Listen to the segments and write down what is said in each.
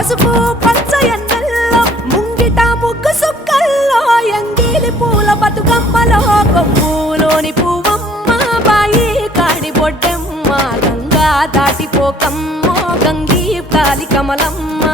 పసుపు పచ్చ ఎండల్లో ముంగిట ముగ్గు సుక్కల్లో ఎంగిలి పూల బతుకమ్మలో కొమ్ములోని పువ్వమ్మ బాయి కాడి బొడ్డెమ్మ గంగా దాటిపోకమ్మ గంగీ కాలి కమలమ్మ.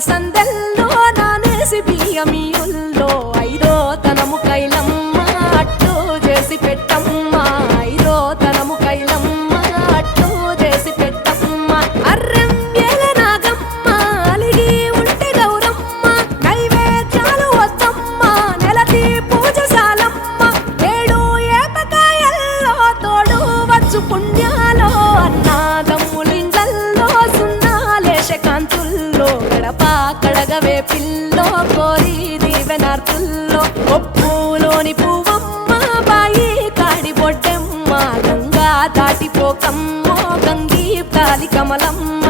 సందెల్లో నానేసి బియ్యమీ కమలమ్మ గంగీ ప్రాలి కమలమ్మ.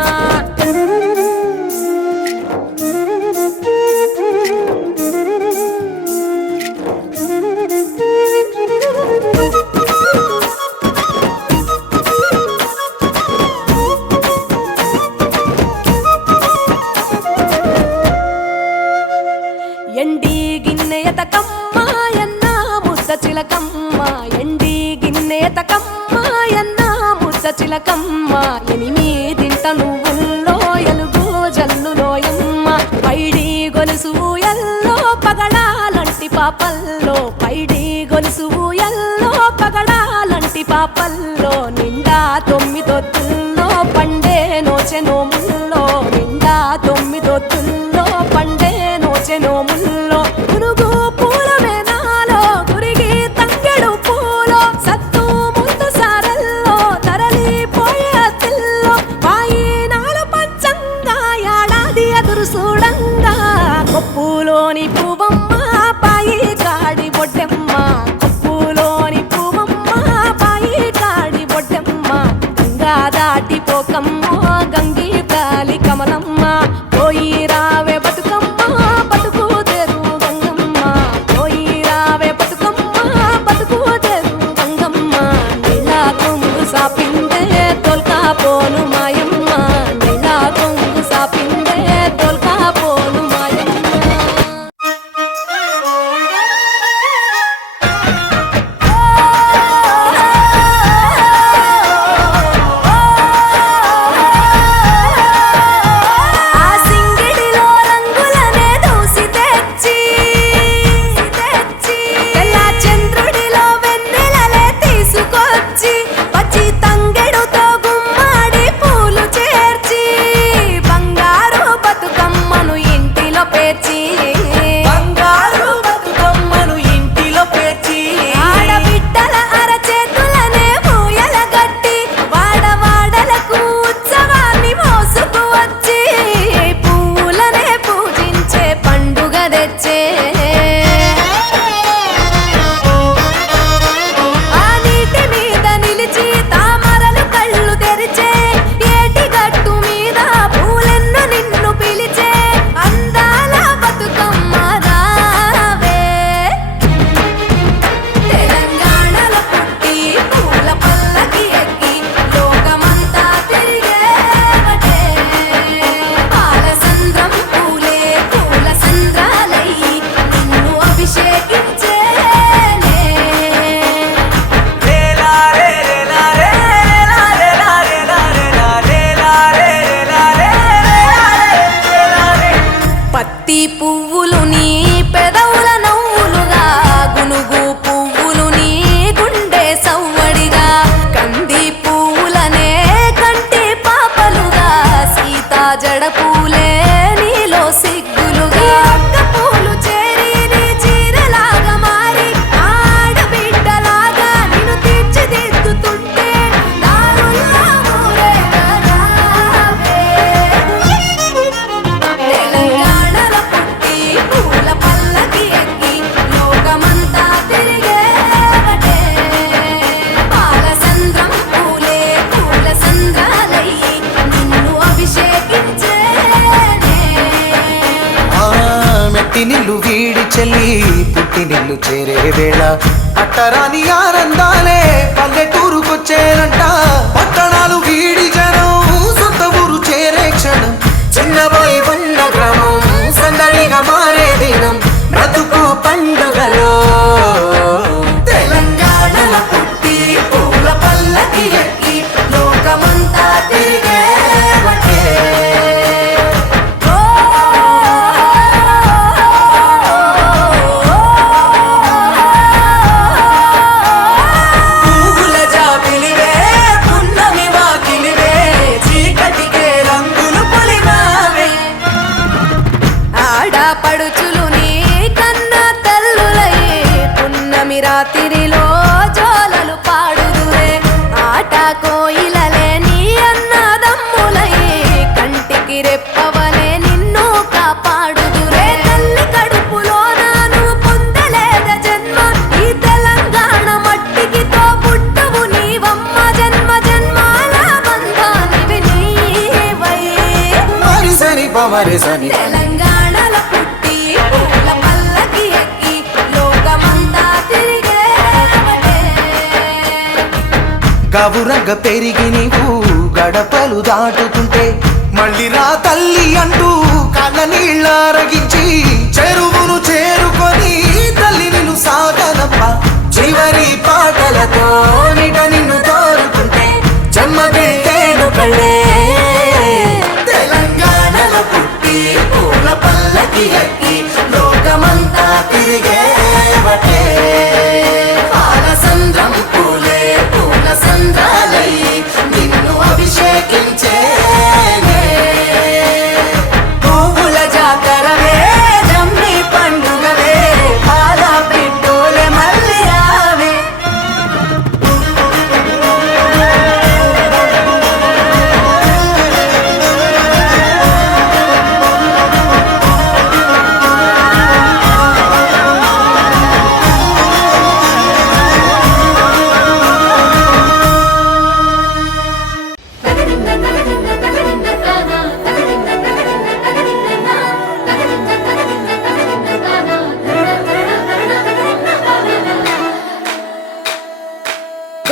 చిలకమ్మ ఎనిమిదింట నువ్వుల్లో ఎలుగు జల్లులోయమ్మ పైడి గొలుసు ఎల్లో పగడాలంటి పాపల్లో. పైడి గొలుసు ఎల్లో పగడాలంటి పాపల్లో. నిండా తొమ్మిదొత్తుల్లో నీళ్ళు చేరే వేళ అట్టరాని ఆనందాలే పల్లెటూరుకొచ్చేనంటా సని పమరి సని తెలంగాణలో పుట్టి పూల పల్లకి ఎక్కి లోకమంతా తిరిగేవటే. గవురగ పెరిగి నీవు గడపలు దాటుతుంటే మళ్ళీ రా తల్లి అంటూ కళ్ళ నీళ్ళారగించి చెరువును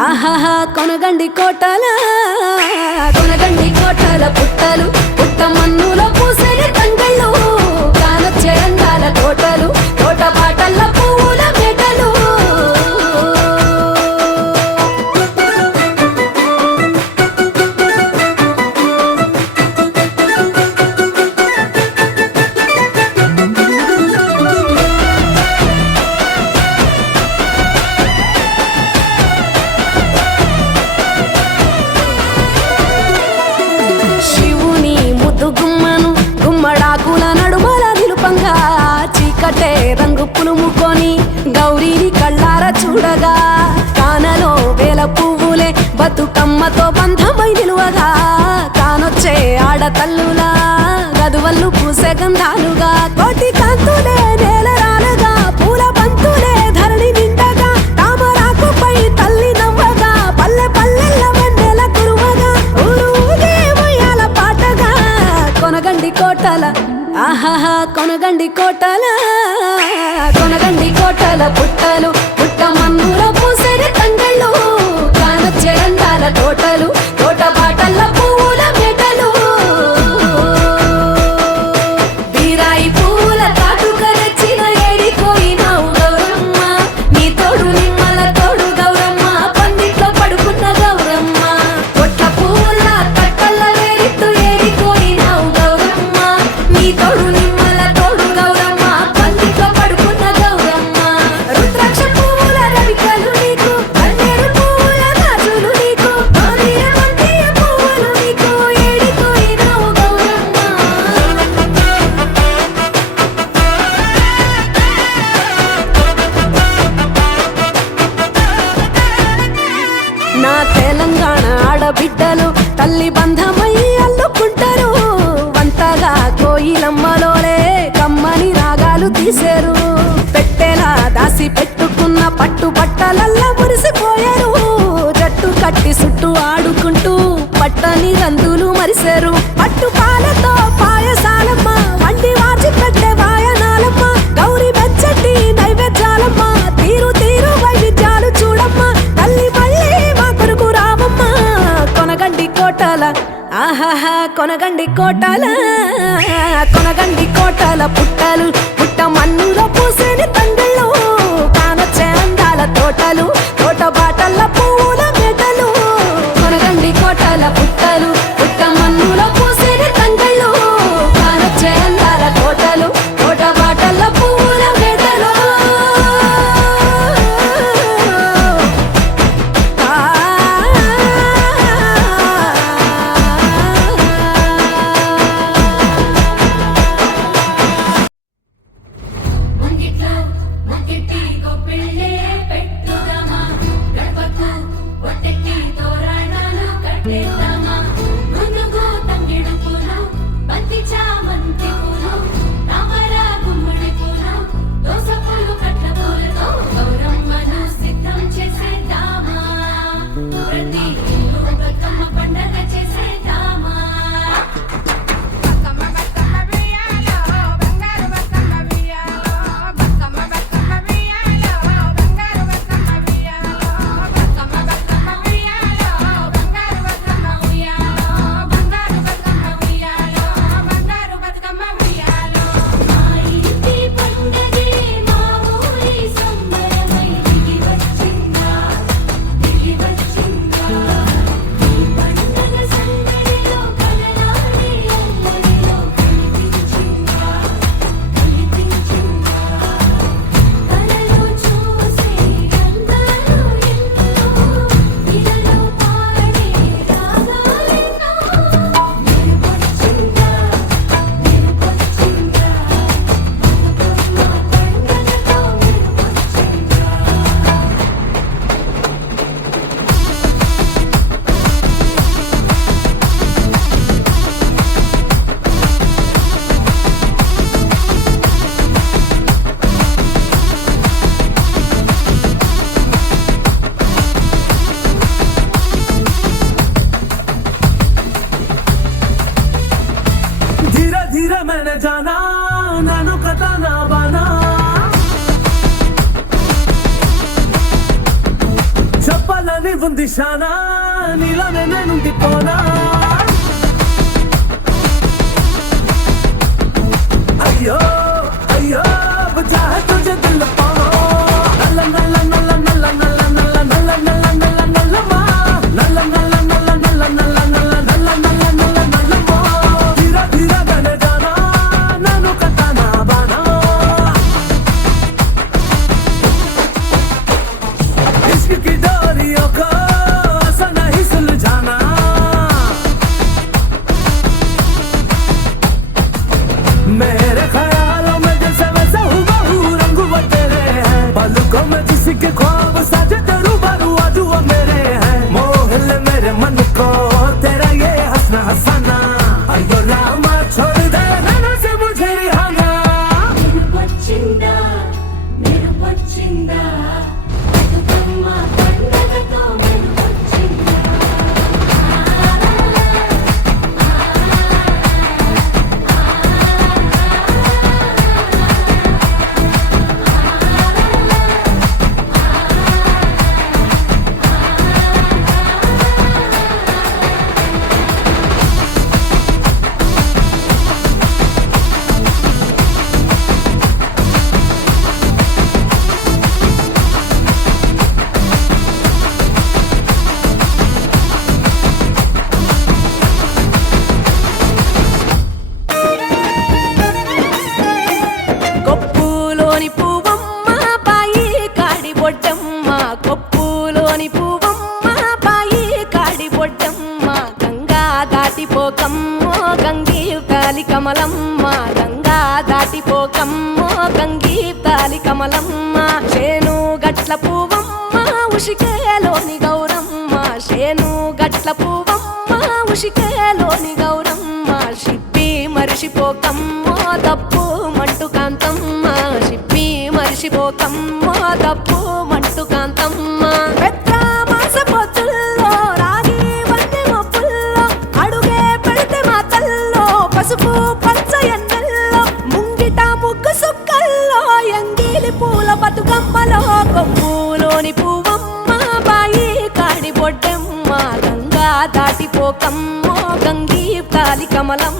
ఆహాహా కొనగండి కోటల కొనగండి కోటల పుట్టలు పుట్ట మన్నులో పూసని తంగళ్ళు కానొచ్చే అందాల తోటలు తోట పాటల్లో చూడగా కానలో వేల పువ్వులే బతుకమ్మతో బంధమై నిలువగా. కానొచ్చే ఆడతల్లులా గదువల్లు పూసే గంధాలుగా కోటి కాంతులే నేల రాలగా పూల బంతులే ధరణి నిండగా. తామరాకుపై తల్లి నవ్వగా పల్లె పల్లెల్ల వెన్నెల కురువగా. ఊరు ఊగే పాటగా కొనగండి కోటల ఆహాహా కొనగండి కోటల కొనగండి కోటల పుట్టలు పుట్ట మన్నుల పూసరి తంగళ్ళు కానొచ్చే అందాల తోటలు తోట పాటల్లో పట్టలల్లా మురిసిపోయారు. జట్టు కట్టి సుట్టు ఆడుకుంటూ పట్టని రంగులు మరిశారు. పట్టు పాలతో పాయసాలమ్మ వండి వాచి పెట్టే వాయనాలమ్మ గౌరీ బెచ్చటి నైవేద్యాలమ్మ తీరు తీరు వైవిధ్యాలు చూడమ్మ తల్లి మళ్ళీ మా కొరకు రామమ్మ కొనగండి కోటాల ఆహాహా కొనగండి కోటాల కొనగండి కోటాల పుట్టలు పుట్ట మన్నులో పూసేని తండ్రి total Ngày నాకుంది శానా నీలమే నేనుంది పోనా? ఉషికేలోని గౌరమ్మ శేను గట్ల పువ్వమ్మ ఉషికేలోని గౌరమ్మ షిప్పి మరిషిపోకమ్మో తప్పు మంటు కాంతమ్మ షిప్పి మరిషిపోకమ్మో తప్పు బొడ్డెమ్మ